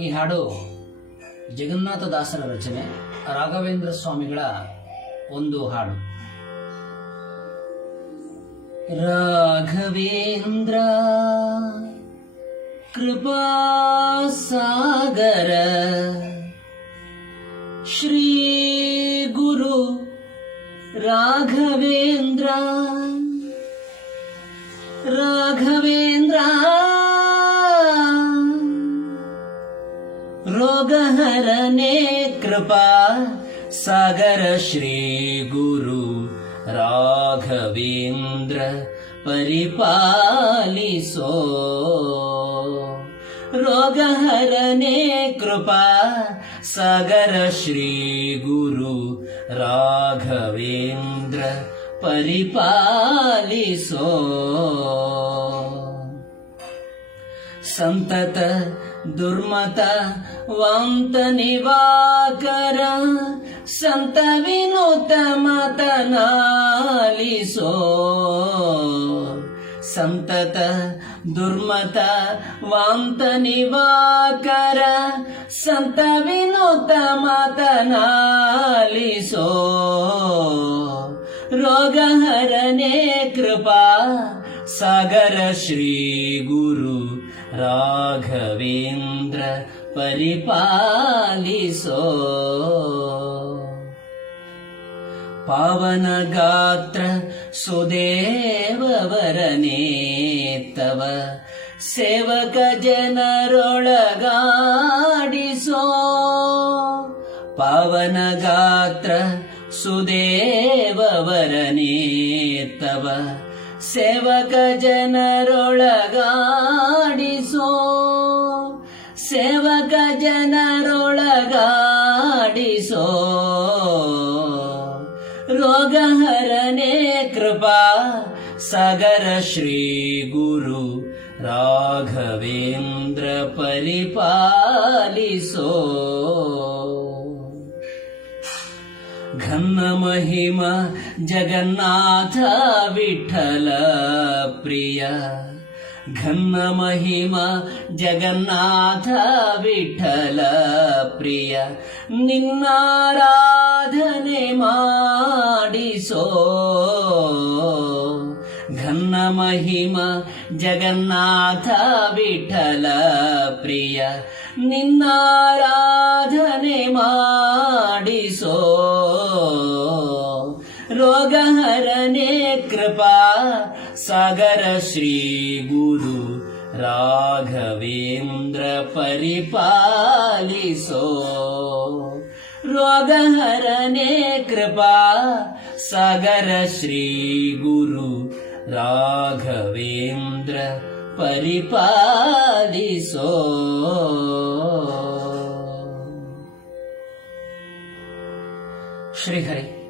ಈ ಹಾಡು ಜಗನ್ನಾಥದಾಸರ ರಚನೆ, ರಾಘವೇಂದ್ರ ಸ್ವಾಮಿಗಳ ಒಂದು ಹಾಡು. ರಾಘವೇಂದ್ರ ಕೃಪಾಸಾಗರ ಶ್ರೀ ಗುರು ರಾಘವೇಂದ್ರ ರಾಘವೇಂದ್ರ ರೋಗಹರನೆ ಕೃಪಾ ಸಾಗರ ಶ್ರೀ ಗುರು ರಾಘವೇಂದ್ರ ಪರಿಪಾಲಿಸೋ. ರೋಗಹರನೆ ಕೃಪಾ ಸಾಗರ ಶ್ರೀ ಗುರು ರಾಘವೇಂದ್ರ ಪರಿಪಾಲಿಸೋ. ಸಂತತ ದುರ್ಮತ ವಾಂತ ನಿವಾಕರ ಸಂತ ವಿನೂತ ಮತನಾಲಿಸೋ. ಸಂತತ ದುರ್ಮತ ವಾಂತ ನಿವಾಕರ ಸಂತ ವಿನೂತ ಮತನಾಲಿಸೋ. ರೋಗಹರನೆ ಕೃಪಾ ಸಾಗರ ಶ್ರೀ ಗುರು ರಾಘವೇಂದ್ರ ಪರಿಪಾಲಿಸೋ. ಪಾವನ ಗಾತ್ರ ಸುದೇವವರನೇ ತವ ಸೇವಕ ಜನರೊಳಗಾಡಿಸೋ. ಪಾವನ ಗಾತ್ರ ಸುದೇವವರನೇ ತವ ಸೇವಕ ಜನರೊಳಗಾಡಿಸೋ. ಸೇವಕ ಜನರೊಳಗಾಡಿಸೋ. ರೋಗಹರನೆ ಕೃಪಾ ಸಾಗರ ಶ್ರೀ ಗುರು ರಾಘವೇಂದ್ರ ಪರಿಪಾಲಿಸೋ. ಘನ ಮಹಿಮ ಜಗನ್ನಾಥ ವಿಠಲ ಪ್ರಿಯ. ಘನ ಮಹಿಮ ಜಗನ್ನಾಥ ವಿಠಲ ಪ್ರಿಯ ನಿನ್ನಾರಾಧನೆ ಮಾಡಿಸೋ. ಘನ ಮಹಿಮ ಜಗನ್ನಾಥ ವಿಠಲ ಪ್ರಿಯ ನಿನ್ನಾರಾಧನೆ ಮಾಡಿಸೋ. ರೋಗಹರನೆ ಕೃಪಾ ಸಾಗರ ಶ್ರೀ ಗುರು ರಾಘವೇಂದ್ರ ಪರಿಪಾಲಿಸೋ. ರೋಗಹರನೆ ಕೃಪಾ ಸಾಗರ ಶ್ರೀ ಗುರು ರಾಘವೇಂದ್ರ ಪರಿಪಾಲಿಸೋ. ಶ್ರೀಹರಿ.